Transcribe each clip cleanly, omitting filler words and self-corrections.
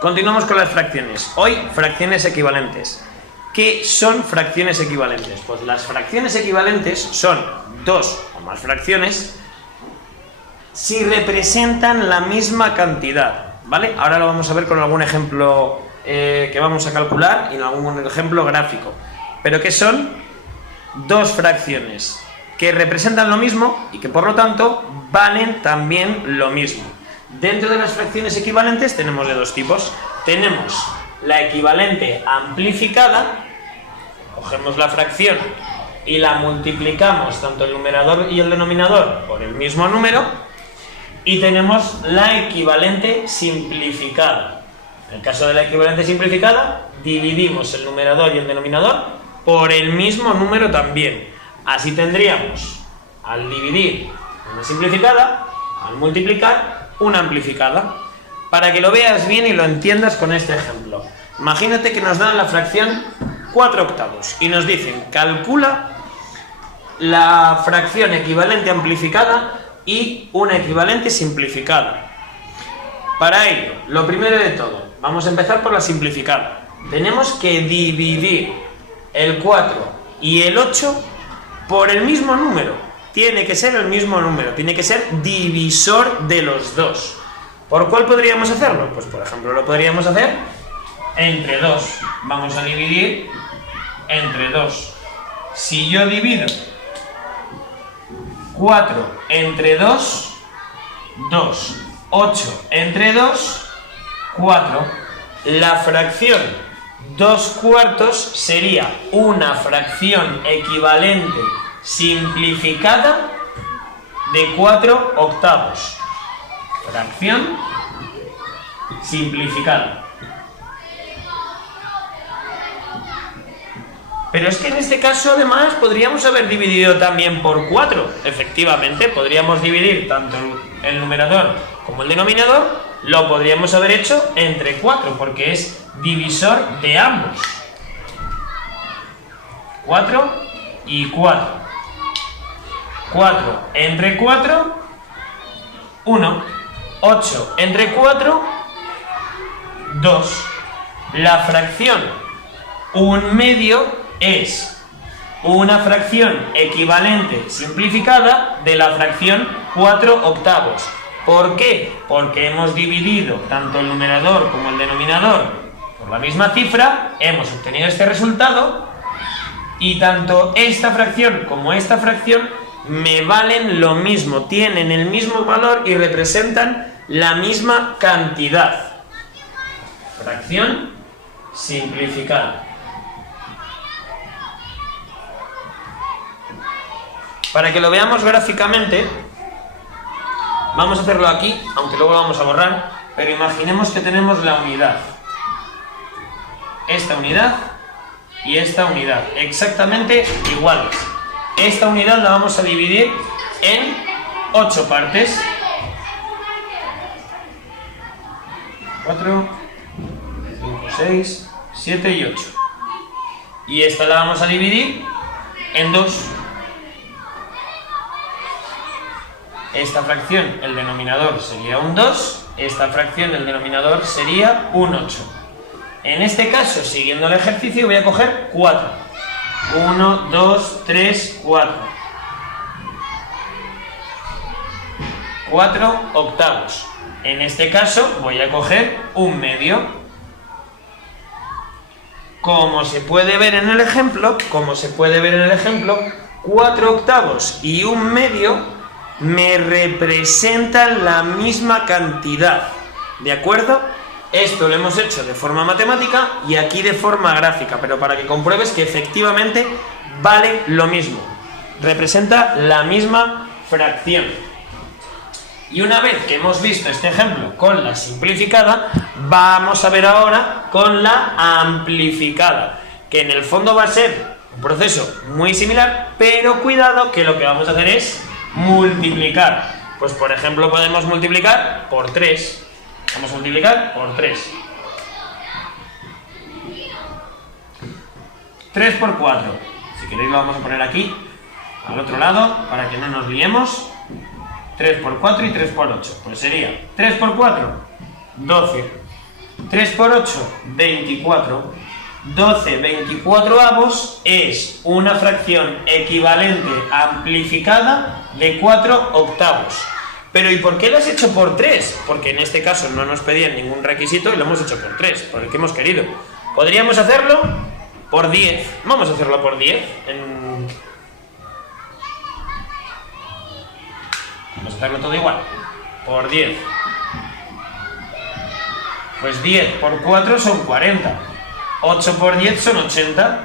Continuamos con las fracciones. Hoy, fracciones equivalentes. ¿Qué son fracciones equivalentes? Pues las fracciones equivalentes son dos o más fracciones si representan la misma cantidad, ¿vale? Ahora lo vamos a ver con algún ejemplo que vamos a calcular y en algún ejemplo gráfico. Pero ¿qué son? Dos fracciones que representan lo mismo y que por lo tanto valen también lo mismo. Dentro de las fracciones equivalentes tenemos de dos tipos. Tenemos la equivalente amplificada, cogemos la fracción y la multiplicamos tanto el numerador y el denominador por el mismo número, y tenemos la equivalente simplificada. En el caso de la equivalente simplificada, dividimos el numerador y el denominador por el mismo número también. Así tendríamos, al dividir una simplificada, al multiplicar una amplificada. Para que lo veas bien y lo entiendas con este ejemplo. Imagínate que nos dan la fracción 4 octavos y nos dicen, calcula la fracción equivalente amplificada y una equivalente simplificada. Para ello, lo primero de todo, vamos a empezar por la simplificada. Tenemos que dividir el 4 y el 8 por el mismo número. Tiene que ser el mismo número, tiene que ser divisor de los dos. ¿Por cuál podríamos hacerlo? Pues por ejemplo lo podríamos hacer entre 2. Vamos a dividir entre 2. Si yo divido 4 entre 2, 2. 8 entre 2, 4. La fracción 2 cuartos sería una fracción equivalente simplificada de 4 octavos. Fracción simplificada. Pero es que en este caso además podríamos haber dividido también por 4. Efectivamente, podríamos dividir tanto el numerador como el denominador, lo podríamos haber hecho entre 4 porque es divisor de ambos. 4 y 4. 4 entre 4, 1. 8 entre 4, 2. La fracción 1/2 es una fracción equivalente simplificada de la fracción 4 octavos. ¿Por qué? Porque hemos dividido tanto el numerador como el denominador por la misma cifra, hemos obtenido este resultado, y tanto esta fracción como esta fracción me valen lo mismo, tienen el mismo valor y representan la misma cantidad. Fracción simplificada. Para que lo veamos gráficamente, vamos a hacerlo aquí, aunque luego lo vamos a borrar, pero imaginemos que tenemos la unidad. Esta unidad y esta unidad, exactamente iguales. Esta unidad la vamos a dividir en 8 partes. 4, 5, 6, 7 y 8. Y esta la vamos a dividir en 2. Esta fracción, el denominador sería un 2. Esta fracción, el denominador sería un 8. En este caso, siguiendo el ejercicio, voy a coger 4. 1, 2, 3, 4. 4 octavos. En este caso voy a coger 1/2. Como se puede ver en el ejemplo, 4 octavos y 1/2 me representan la misma cantidad. ¿De acuerdo? Esto lo hemos hecho de forma matemática y aquí de forma gráfica, pero para que compruebes que efectivamente vale lo mismo. Representa la misma fracción. Y una vez que hemos visto este ejemplo con la simplificada, vamos a ver ahora con la amplificada, que en el fondo va a ser un proceso muy similar, pero cuidado que lo que vamos a hacer es multiplicar. Pues por ejemplo podemos multiplicar por 3. Vamos a multiplicar por 3. 3 por 4. Si queréis lo vamos a poner aquí, al otro lado, para que no nos liemos. 3 por 4 y 3 por 8. Pues sería 3 por 4, 12. 3 por 8, 24. 12/24 es una fracción equivalente amplificada de 4 octavos. Pero ¿y por qué lo has hecho por 3? Porque en este caso no nos pedían ningún requisito y lo hemos hecho por 3, por el que hemos querido. ¿Podríamos hacerlo? Por 10. Vamos a hacerlo por 10. Vamos a hacerlo todo igual. Por 10. Pues 10 por 4 son 40. 8 por 10 son 80.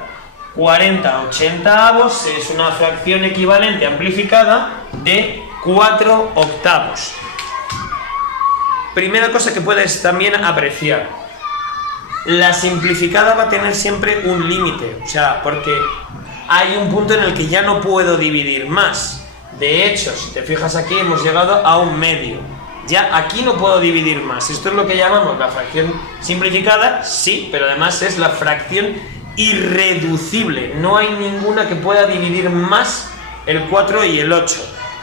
40/80 es una fracción equivalente amplificada de 4 octavos. Primera cosa que puedes también apreciar. La simplificada va a tener siempre un límite. O sea, porque hay un punto en el que ya no puedo dividir más. De hecho, si te fijas aquí, hemos llegado a un medio. Ya aquí no puedo dividir más. Esto es lo que llamamos la fracción simplificada, sí, pero además es la fracción irreducible. No hay ninguna que pueda dividir más el 4 y el 8.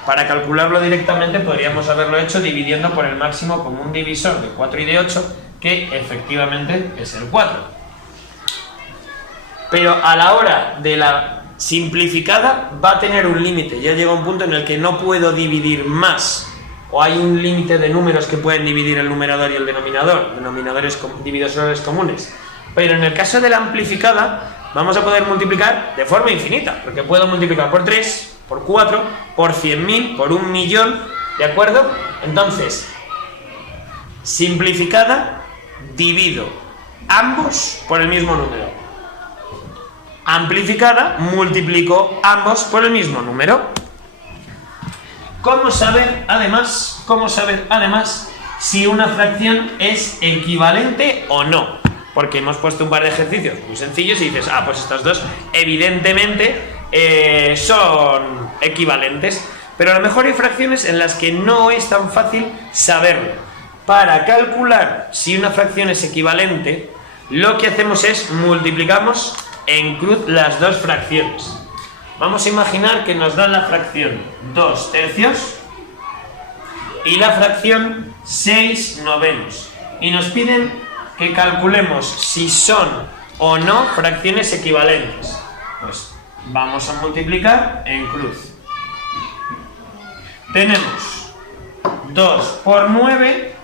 Para calcularlo directamente podríamos haberlo hecho dividiendo por el máximo común divisor de 4 y de 8, que efectivamente es el 4. Pero a la hora de la simplificada va a tener un límite. Ya llega un punto en el que no puedo dividir más. O hay un límite de números que pueden dividir el numerador y el denominador, divisores comunes. Pero en el caso de la amplificada, vamos a poder multiplicar de forma infinita, porque puedo multiplicar por 3, por 4, por 100.000, por 1.000.000, ¿de acuerdo? Entonces, simplificada, divido ambos por el mismo número. Amplificada, multiplico ambos por el mismo número. ¿Cómo saber, además, si una fracción es equivalente o no? Porque hemos puesto un par de ejercicios muy sencillos y dices, pues estos dos evidentemente son equivalentes. Pero a lo mejor hay fracciones en las que no es tan fácil saberlo. Para calcular si una fracción es equivalente, lo que hacemos es multiplicamos en cruz las dos fracciones. Vamos a imaginar que nos dan la fracción 2 tercios y la fracción 6 novenos. Y nos piden que calculemos si son o no fracciones equivalentes. Pues vamos a multiplicar en cruz. Tenemos 2 por 9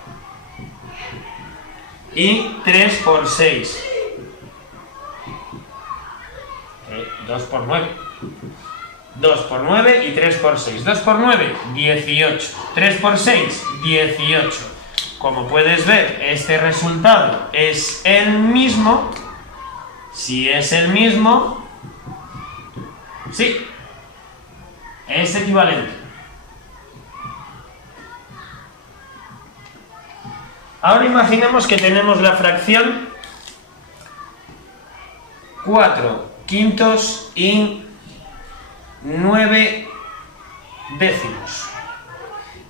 y 3 por 6. 2 por 9. 2 por 9 y 3 por 6. 2 por 9, 18. 3 por 6, 18. Como puedes ver, este resultado es el mismo. Si es el mismo, sí, es equivalente. Ahora imaginemos que tenemos la fracción 4 quintos y 9 décimos.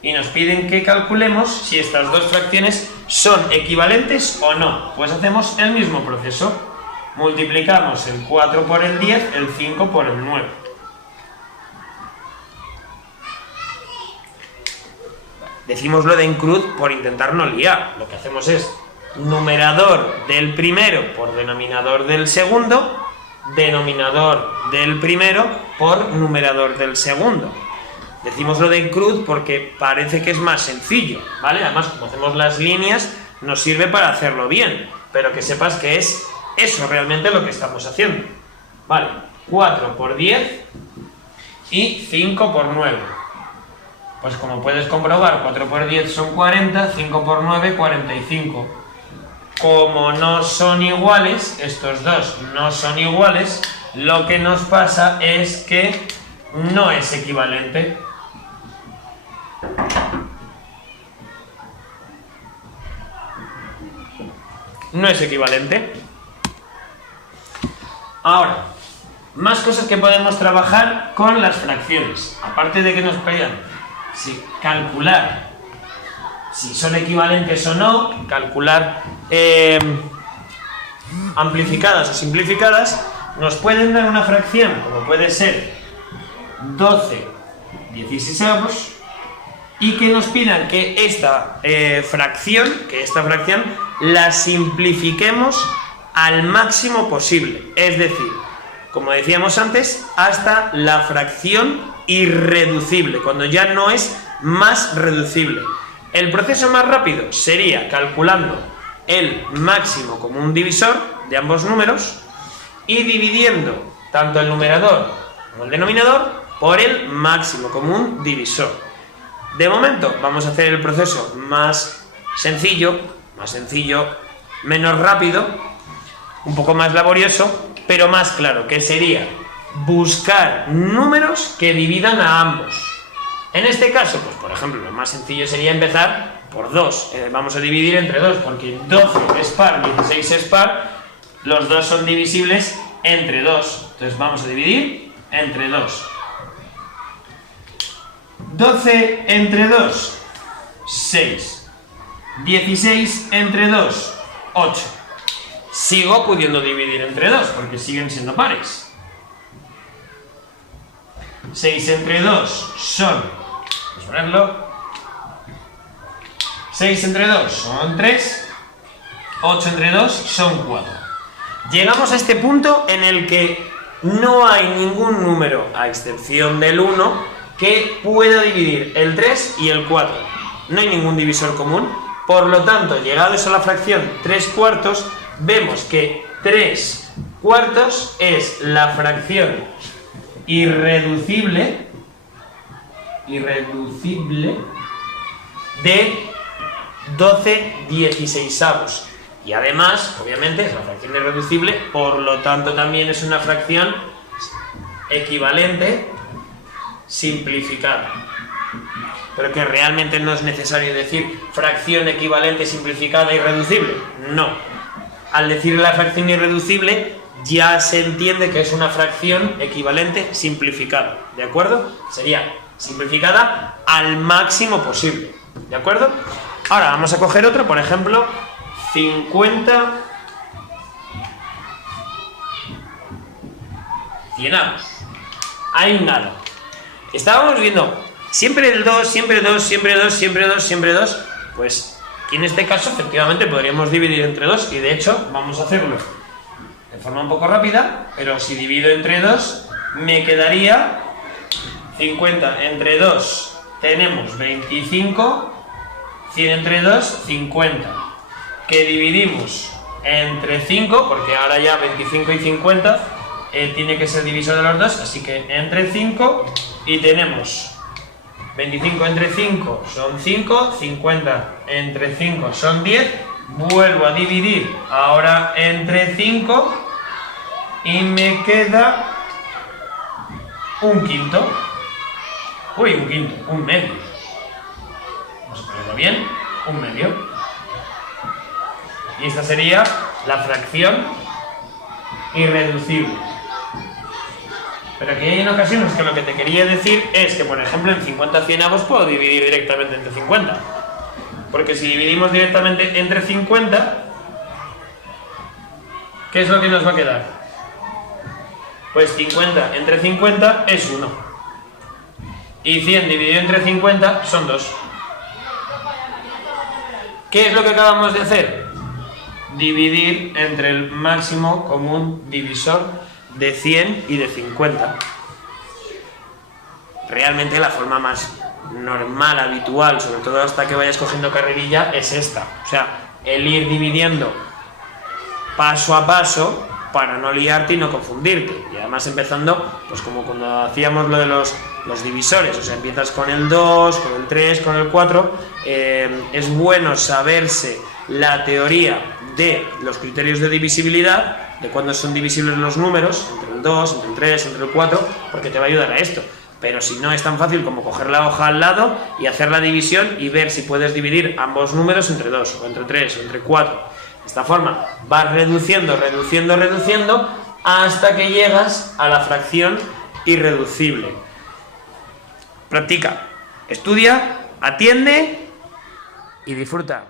Y nos piden que calculemos si estas dos fracciones son equivalentes o no. Pues hacemos el mismo proceso. Multiplicamos el 4 por el 10, el 5 por el 9. Decimos lo de en cruz por intentar no liar. Lo que hacemos es numerador del primero por denominador del segundo, denominador del primero por numerador del segundo. Decimos lo de en cruz porque parece que es más sencillo, ¿vale? Además, como hacemos las líneas, nos sirve para hacerlo bien, pero que sepas que es eso realmente lo que estamos haciendo. Vale, 4 por 10 y 5 por 9. Pues como puedes comprobar, 4 por 10 son 40, 5 por 9, 45. Como no son iguales, estos dos no son iguales, lo que nos pasa es que no es equivalente. No es equivalente. Ahora, más cosas que podemos trabajar con las fracciones. Aparte de que nos pedían calcular si son equivalentes o no, calcular amplificadas o simplificadas, nos pueden dar una fracción, como puede ser 12/16, y que nos pidan que esta fracción la simplifiquemos al máximo posible, es decir, como decíamos antes, hasta la fracción irreducible, cuando ya no es más reducible. El proceso más rápido sería calculando el máximo común divisor de ambos números y dividiendo tanto el numerador como el denominador por el máximo común divisor. De momento vamos a hacer el proceso más sencillo, menos rápido, un poco más laborioso, pero más claro, que sería buscar números que dividan a ambos. En este caso, pues por ejemplo, lo más sencillo sería empezar por 2. Vamos a dividir entre 2, porque 12 es par, 16 es par, los dos son divisibles entre 2. Entonces vamos a dividir entre 2. 12 entre 2, 6. 16 entre 2, 8. Sigo pudiendo dividir entre 2, porque siguen siendo pares. 6 entre 2 son, vamos a ponerlo, 6 entre 2 son 3, 8 entre 2 son 4. Llegamos a este punto en el que no hay ningún número, a excepción del 1, que pueda dividir el 3 y el 4. No hay ningún divisor común, por lo tanto, llegados a la fracción 3/4, vemos que 3/4 es la fracción irreducible de 12/16. Y además, obviamente, es la fracción irreducible, por lo tanto también es una fracción equivalente simplificada. Pero que realmente no es necesario decir fracción equivalente simplificada irreducible. No. Al decir la fracción irreducible, ya se entiende que es una fracción equivalente simplificada. ¿De acuerdo? Sería simplificada al máximo posible. ¿De acuerdo? Ahora vamos a coger otro, por ejemplo, 50 cienavos. Ahí nada. Estábamos viendo siempre el 2, siempre 2, siempre 2, siempre 2, siempre 2. Pues en este caso efectivamente podríamos dividir entre 2 y de hecho vamos a hacerlo de forma un poco rápida, pero si divido entre 2 me quedaría 50 entre 2 tenemos 25, 100 entre 2, 50, que dividimos entre 5, porque ahora ya 25 y 50 tiene que ser divisor de los dos, así que entre 5 y tenemos 25 entre 5 son 5, 50 entre 5 son 10, vuelvo a dividir ahora entre 5 y me queda un quinto. Uy, un quinto, un medio. Vamos a ponerlo bien, un medio. Y esta sería la fracción irreducible. Pero aquí hay en ocasiones que lo que te quería decir es que, por ejemplo, en 50 cienavos puedo dividir directamente entre 50. Porque si dividimos directamente entre 50, ¿qué es lo que nos va a quedar? Pues 50 entre 50 es 1. Y 100 dividido entre 50 son 2. ¿Qué es lo que acabamos de hacer? Dividir entre el máximo común divisor de 100 y de 50. Realmente la forma más normal, habitual, sobre todo hasta que vayas cogiendo carrerilla, es esta. O sea, el ir dividiendo paso a paso para no liarte y no confundirte. Y además empezando, pues como cuando hacíamos lo de los divisores, o sea, empiezas con el 2, con el 3, con el 4. Es bueno saberse la teoría de los criterios de divisibilidad, de cuándo son divisibles los números, entre el 2, entre el 3, entre el 4, porque te va a ayudar a esto. Pero si no es tan fácil como coger la hoja al lado y hacer la división y ver si puedes dividir ambos números entre 2, o entre 3, o entre 4. De esta forma vas reduciendo, reduciendo, reduciendo, hasta que llegas a la fracción irreducible. Practica, estudia, atiende y disfruta.